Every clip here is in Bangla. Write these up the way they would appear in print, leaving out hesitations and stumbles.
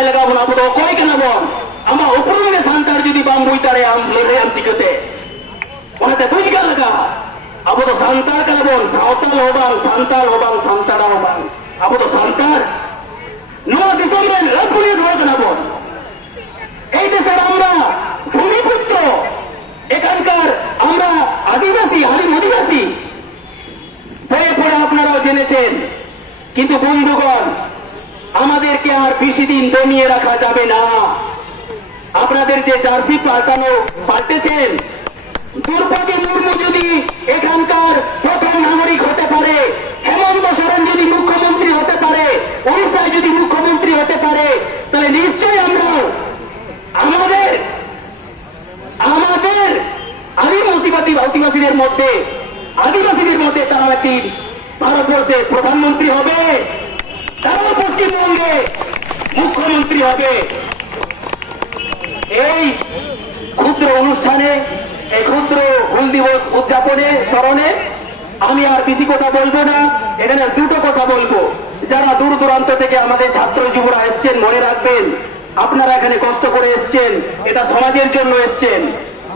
santai lega bon abu do koi kana bon ama upur me santar judi bam buitare am lere am chikate onate bujga laga abu do santar kana bon santal obang santara obang abu do santar no disomren rapuli do kana bon ei desar amra ভূমিপুত্র এখানকার আমরা আদিবাসী আদিবাসী পরে পরে আপনারাও জেনেছেন কিন্তু বন্ধুগণ আমাদেরকে আর বেশি দিন দমিয়ে রাখা যাবে না আপনাদের যে জার্সি পাল্টেছেন দ্রৌপদী মুর্মু যদি এখানকার প্রথম নাগরিক হতে পারে হেমন্ত সোরেন যদি মুখ্যমন্ত্রী হতে পারে ওড়িশায় যদি মুখ্যমন্ত্রী হতে পারে তাহলে নিশ্চয়ই আমরা আমাদের আদিবাসীদের মধ্যে তারা একটি ভারতবর্ষে প্রধানমন্ত্রী হবে তারাও পশ্চিমবঙ্গে মুখ্যমন্ত্রী হবে এই ক্ষুদ্র অনুষ্ঠানে এই ক্ষুদ্র হুল দিবস উদযাপনে স্মরণে আমি আর বেশি কথা বলবো না এখানে দুটো কথা বলবো যারা দূর দূরান্ত থেকে আমাদের ছাত্র যুবরা এসছেন মনে রাখবেন আপনারা এখানে কষ্ট করে এসছেন এটা সমাজের জন্য এসছেন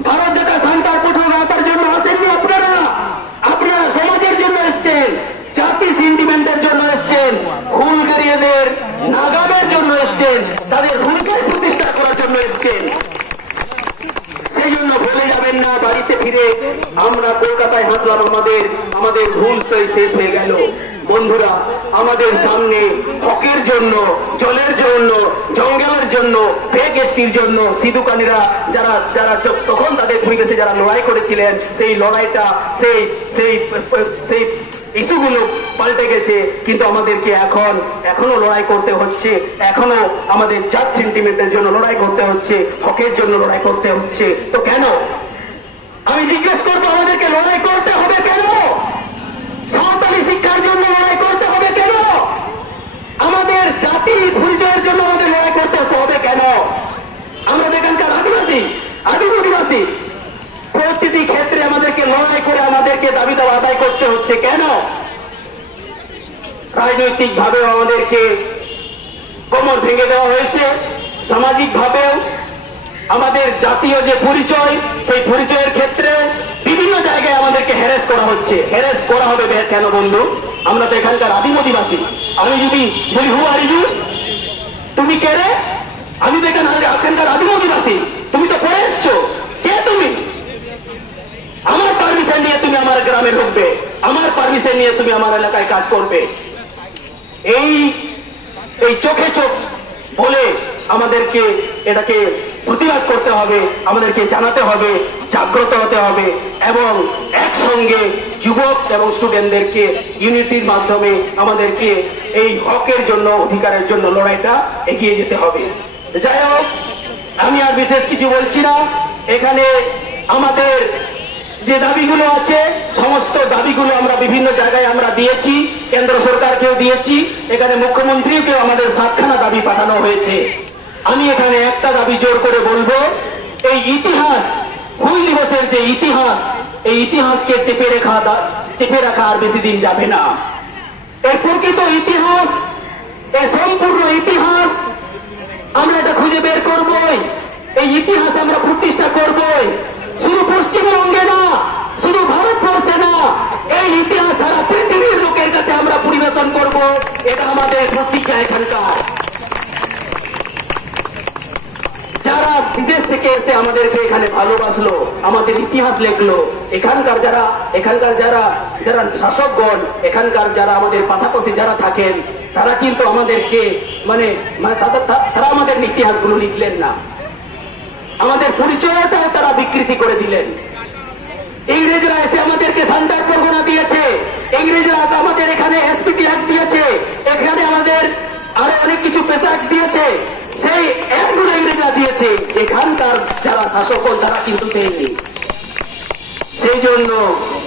ভারত যেটা সান্তার পুঠো রাতার জন্য আসেননি আপনারা সমাজের জন্য এসছেন জাতি সেন্টিমেন্টের জন্য এসছেন হুলগেরিয়াদের নাগামের জন্য এসছেন তাদের হুলকে প্রতিষ্ঠা করার জন্য এসছেন সেই জন্য ভুলে যাবেন না বাড়িতে ফিরে আমরা কলকাতায় হাঁটলাম আমাদের ভুল শেষ হয়ে গেল বন্ধুরা আমাদের সামনে হকের জন্য জলের জন্য জঙ্গলের জন্য ফেক এসটির জন্য সিধুকানীরা যারা যারা তখন তাদের পরিবেশে যারা লড়াই করেছিলেন সেই লড়াইটা সেই ইস্যুগুলো পাল্টে গেছে কিন্তু আমাদেরকে এখনো লড়াই করতে হচ্ছে এখনো আমাদের জাত সেন্টিমেন্টের জন্য লড়াই করতে হচ্ছে হকের জন্য লড়াই করতে হচ্ছে তো কেন আমি জিজ্ঞেস করবো আমাদেরকে লড়াই করতে হবে কেন সাঁওতালি শিক্ষার জন্য লড়াই করতে হবে কেন আমাদের জাতি পরিচয়ের জন্য আমাদের লড়াই করতে হবে কেন আমরা এখানকার আদিবাসী প্রতিটি ক্ষেত্রে আমাদেরকে লড়াই করে আমাদেরকে দাবি দাওয়া আদায় করতে হচ্ছে কেন রাজনৈতিক ভাবেও আমাদেরকে কোমর ভেঙে দেওয়া হয়েছে সামাজিক ভাবেও আমাদের জাতীয় যে পরিচয় সেই পরিচয়ের ক্ষেত্রে বিভিন্ন জায়গায় আমাদেরকে হ্যারাস করা হচ্ছে হ্যারাস করা হবে কেন বন্ধু আমরা তো এখানকার আদিবাসী আমি যদি বলি হু আর ইউ তুমি কে রে আমি তো এখানকার আদিবাসী তুমি তো পড়ে এসছো কে তুমি আমার পারমিশন নিয়ে তুমি আমার গ্রামে ঢুকবে আমার পারমিশন নিয়ে তুমি আমার এলাকায় কাজ করবে এই চোখে চোখ বলে আমাদেরকে এটাকে প্রতিবাদ করতে হবে আমাদেরকে জানাতে হবে জাগ্রত হতে হবে এবং একসঙ্গে যুবক এবং স্টুডেন্টদেরকে ইউনিটির মাধ্যমে আমাদেরকে এই হকের জন্য অধিকারের জন্য লড়াইটা এগিয়ে যেতে হবে যাই হোক আমি আর বিশেষ কিছু বলছি না এখানে আমাদের যে দাবিগুলো আছে সমস্ত দাবিগুলো আমরা বিভিন্ন জায়গায় আমরা দিয়েছি কেন্দ্র সরকারকেও দিয়েছি এখানে মুখ্যমন্ত্রীকেও আমাদের 7খানা দাবি পাঠানো হয়েছে আমি এখানে একটা দাবি জোর করে বলবো এই ইতিহাস হুল দিবসের যে ইতিহাস এই ইতিহাসকে চেপে রাখা আর বেশি দিন যাবে না এর প্রকৃত ইতিহাস এই সম্পূর্ণ ইতিহাস আমরা এটা খুঁজে বের করবই এই ইতিহাস আমরা প্রতিষ্ঠা করবই শুধু পশ্চিমবঙ্গে না শুধু ভারতবর্ষে না এই ইতিহাস সারা পৃথিবীর লোকের কাছে আমরা পরিবেশন করব এটা আমাদের প্রতিজ্ঞা এখানকার যারা বিদেশ থেকে এসে আমাদেরকে এখানে ভালোবাসলো আমাদের ইতিহাস লেখলো এখানকার যারা শাসকগণ এখানকার যারা আমাদের পাশাপাশি যারা থাকেন তারা কিন্তু আমাদেরকে মানে তারা আমাদের ইতিহাসগুলো লিখলেন না আমাদের পরিচয়টাও তারা বিকৃতি করে দিলেন ইংরেজরা এসে আমাদেরকে সান্তার পরগনা দিয়েছে ইংরেজরা আমাদের এখানে এসপিটি অ্যাক্ট দিয়েছে এখানে আমাদের আরো অনেক কিছু পেশা অ্যাক্ট দিয়েছে সেই অ্যাক্টগুলো ইংরেজরা দিয়েছে এখানকার যারা শাসক তারা কিন্তু দেয়নি সেই জন্য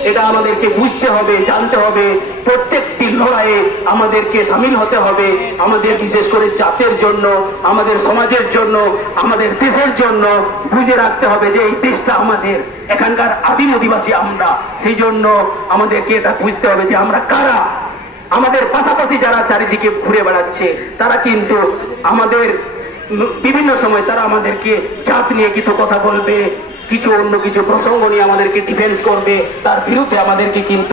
এটা আমাদেরকে বুঝতে হবে জানতে হবে প্রত্যেকটি লড়াইয়ে আমাদেরকে সামিল হতে হবে আমাদের বিশেষ করে জাতের জন্য আমাদের সমাজের জন্য আমাদের দেশের জন্য বুঝে রাখতে হবে যে এই দেশটা আমাদের এখানকার আদিম অধিবাসী আমরা সেই জন্য আমাদেরকে এটা বুঝতে হবে যে আমরা কারা আমাদের পাশাপাশি যারা চারিদিকে ঘুরে বেড়াচ্ছে তারা কিন্তু আমাদের বিভিন্ন সময় তারা আমাদেরকে জাত নিয়ে কিছু কথা বলবে, কিছু অন্য কিছু প্রসঙ্গ নিয়ে আমাদেরকে ডিফেন্স করবে, তার বিরুদ্ধে আমাদেরকে কিন্তু